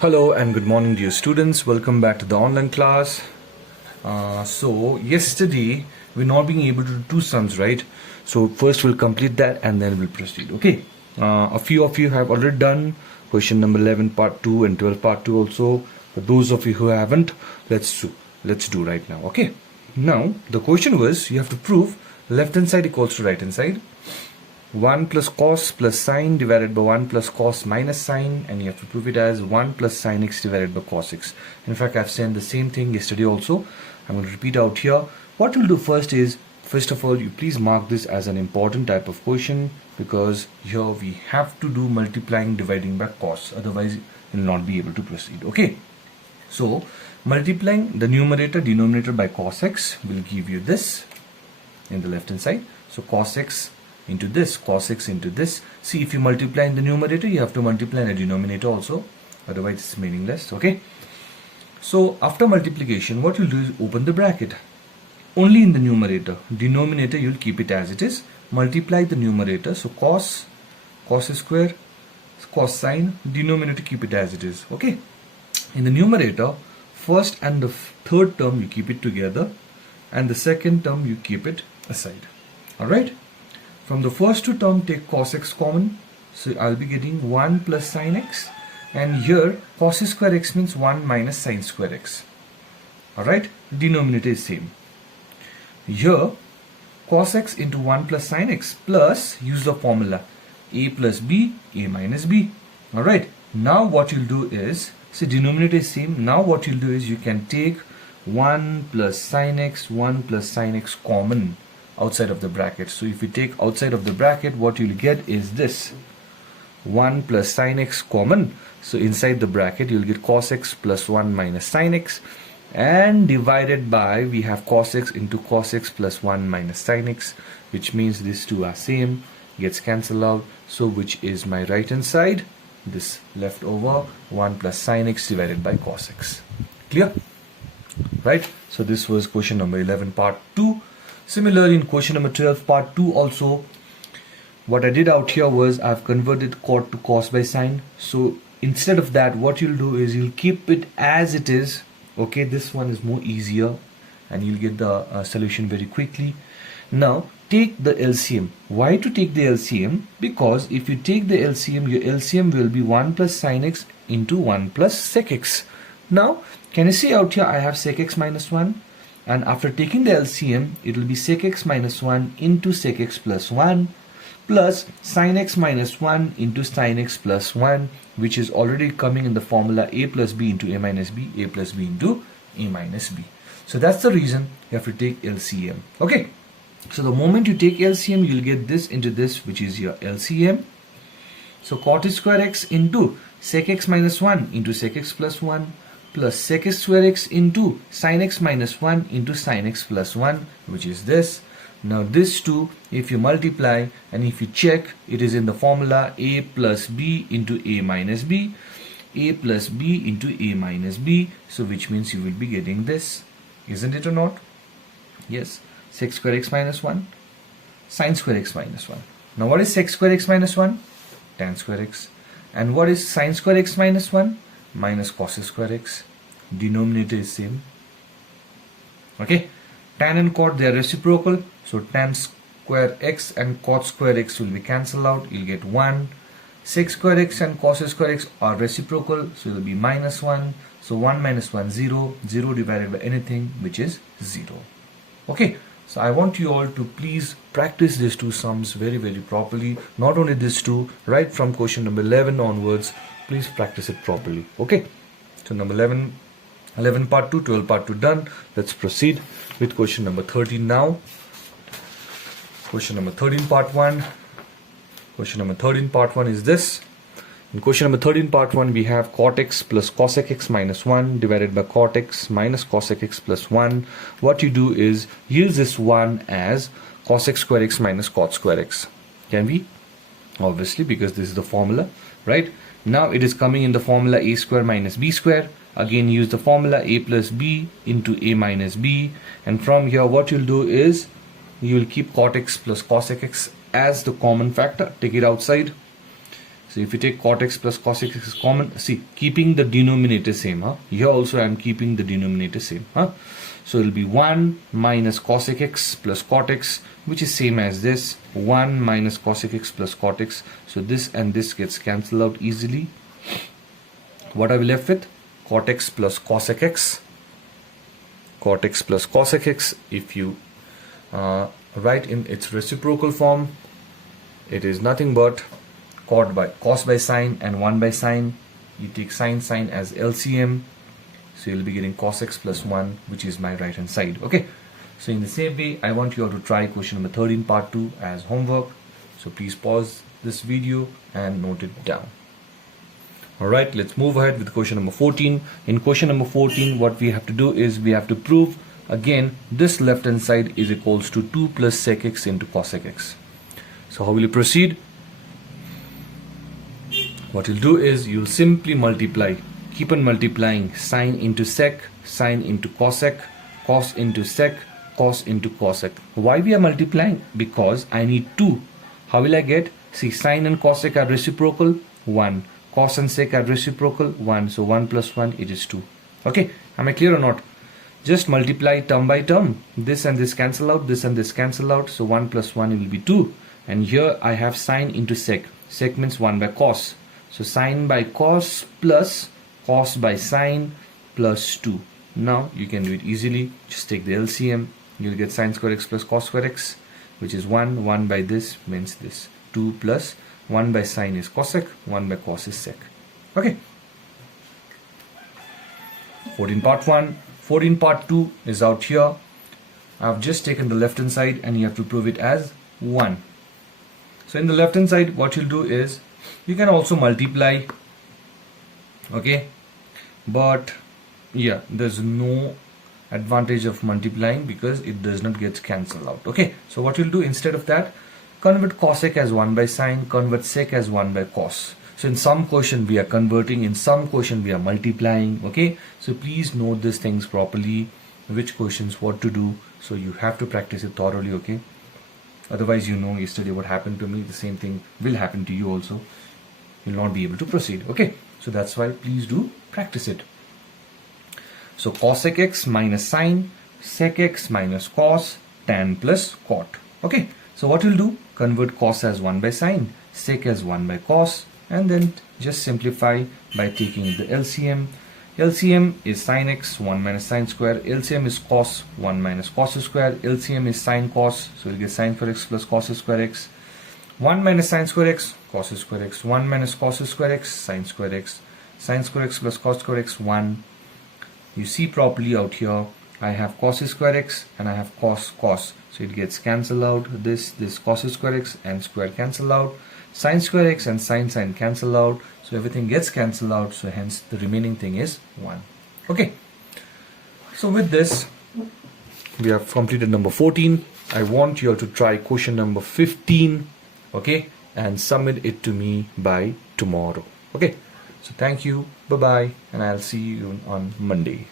Hello and good morning dear students. Welcome back to the online class. So yesterday we're not being able to do two sums, right? So first we'll complete that and then we'll proceed. Okay. A few of you have already done question number 11 part 2 and 12 part 2 also. For those of you who haven't, let's do right now. Okay. Now the question was you have to prove left hand side equals to right hand side. 1 plus cos plus sine divided by 1 plus cos minus sine, and you have to prove it as 1 plus sine x divided by cos x. In fact, I've said the same thing yesterday also. I'm going to repeat out here. What we'll do first is, first of all, you please mark this as an important type of question, because here we have to do multiplying dividing by cos, otherwise you'll not be able to proceed. Okay, so multiplying the numerator denominator by cos x will give you this in the left hand side. So cos x into this, cos x into this. See, if you multiply in the numerator, you have to multiply in the denominator also, otherwise it's meaningless. Okay, so after multiplication, what you'll do is open the bracket only in the numerator. Denominator you'll keep it as it is. Multiply the numerator, so cos square, cos sine, denominator keep it as it is. Okay, in the numerator, first and the third term you keep it together, and the second term you keep it aside. Alright, from the first two term take cos x common, so I'll be getting 1 plus sine x, and here cos square x means 1 minus sine square x. Alright, denominator is same. Here cos x into 1 plus sine x plus, use the formula a plus b, a minus b. Alright, now what you'll do is, see denominator is same, now what you'll do is you can take 1 plus sine x, 1 plus sine x common outside of the bracket. So if you take outside of the bracket, what you'll get is this 1 plus sine x common. So inside the bracket you'll get cos x plus 1 minus sine x, and divided by, we have cos x into cos x plus 1 minus sine x, which means these two are same, gets cancelled out. So which is my right hand side, this left over 1 plus sine x divided by cos x. Clear? Right? So this was question number 11 part 2. Similarly, in question number 12 part 2 also, what I did out here was I've converted cot to cos by sine. So instead of that, what you'll do is you'll keep it as it is. Okay, this one is more easier and you'll get the solution very quickly. Now take the LCM. Why to take the LCM? Because if you take the LCM, your LCM will be 1 plus sine x into 1 plus sec x. Now can you see out here I have sec x minus 1, and after taking the LCM it will be sec x minus 1 into sec x plus 1 plus sin x minus 1 into sin x plus 1, which is already coming in the formula a plus b into a minus b, a plus b into a minus b. So that's the reason you have to take LCM. Okay, so the moment you take LCM, you'll get this into this, which is your LCM. So cot square x into sec x minus 1 into sec x plus 1 plus sec square x into sin x minus 1 into sin x plus 1, which is this. Now this two, if you multiply and if you check, it is in the formula a plus b into a minus b, a plus b into a minus b. So which means you will be getting this, isn't it or not? Yes, sec square x minus 1, sin square x minus 1. Now what is sec square x minus 1? Tan square x. And what is sin square x minus 1? Minus cos square x. Denominator is same. Okay, tan and cot, they are reciprocal, so tan square x and cot square x will be cancelled out. You'll get 1. Sec square x and cos square x are reciprocal, so it will be minus 1. So 1 minus 1, 0. 0 divided by anything, which is 0. Okay, so I want you all to please practice these two sums very properly. Not only these two, right from question number 11 onwards, please practice it properly. Okay, so number 11 part 2, 12 part 2 done. Let's proceed with question number 13 now. Question number 13 part 1. Question number 13 part 1 is this. In question number 13 part 1, we have cot x plus cosec x minus 1 divided by cot x minus cosec x plus 1. What you do is use this 1 as cosec square x minus cot square x. Can we? Obviously, because this is the formula, right? Now it is coming in the formula a square minus b square. Again, use the formula a plus b into a minus b, and from here what you'll do is you will keep cot x plus cosec x as the common factor, take it outside. So if you take cot x plus cos x is common, see, keeping the denominator same, huh? Here also I am keeping the denominator same, huh? So it will be 1 minus cosec x plus cot x, which is same as this, 1 minus cosec x plus cot x. So this and this gets cancelled out easily. What are we left with? Cot x plus cosec x. Cot x plus cosec x. If you write in its reciprocal form, it is nothing but cos by sine and 1 by sine. You take sine as LCM. So you'll be getting cos x plus 1, which is my right hand side. Okay. So in the same way, I want you all to try question number 13 part 2 as homework. So please pause this video and note it down. Alright, let's move ahead with question number 14. In question number 14, what we have to do is we have to prove again this left hand side is equals to 2 plus sec x into cosec x. So how will you proceed? What you'll do is you'll simply multiply. Keep on multiplying sine into sec, sine into cosec, cos into sec, cos into cosec. Why we are multiplying? Because I need 2. How will I get? See, sine and cosec are reciprocal, 1. Cos and sec are reciprocal, 1. So 1 plus 1, it is 2. Okay, am I clear or not? Just multiply term by term. This and this cancel out, this and this cancel out. So 1 plus 1 will be 2. And here I have sine into sec. Sec means 1 by cos. So sine by cos plus cos by sine plus 2. Now you can do it easily. Just take the LCM. You'll get sine square x plus cos square x, which is 1. 1 by this means this. 2 plus 1 by sine is cosec. 1 by cos is sec. Okay. 14 part 1. 14 part 2 is out here. I've just taken the left hand side and you have to prove it as 1. So in the left hand side, what you'll do is you can also multiply. Okay. But yeah, there's no advantage of multiplying because it does not get cancelled out. Okay. So what you'll do instead of that, convert cosec as 1 by sine, convert sec as 1 by cos. So in some question we are converting, in some question we are multiplying. Okay. So please note these things properly, which questions, what to do. So you have to practice it thoroughly. Okay. Otherwise, you know yesterday what happened to me, the same thing will happen to you also. You'll not be able to proceed. Okay. So that's why please do practice it. So cosec x minus sine, sec x minus cos, tan plus cot. Okay. So what you'll do, convert cos as 1 by sine, sec as 1 by cos, and then just simplify by taking the LCM. LCM is sine x, 1 minus sine square. LCM is cos, 1 minus cos square. LCM is sine cos, so you'll get sine square x plus cos square x. 1 minus sine square x, cos square x. 1 minus cos square x, sine square x. Sine square x plus cos square x, 1. You see properly out here, I have cos square x and I have cos. So it gets cancelled out. This cos square x and square cancel out. Sine square x and sine cancel out. So everything gets cancelled out. So hence the remaining thing is 1. Okay. So with this, we have completed number 14. I want you all to try question number 15. Okay. And submit it to me by tomorrow. Okay. So thank you. Bye-bye. And I'll see you on Monday.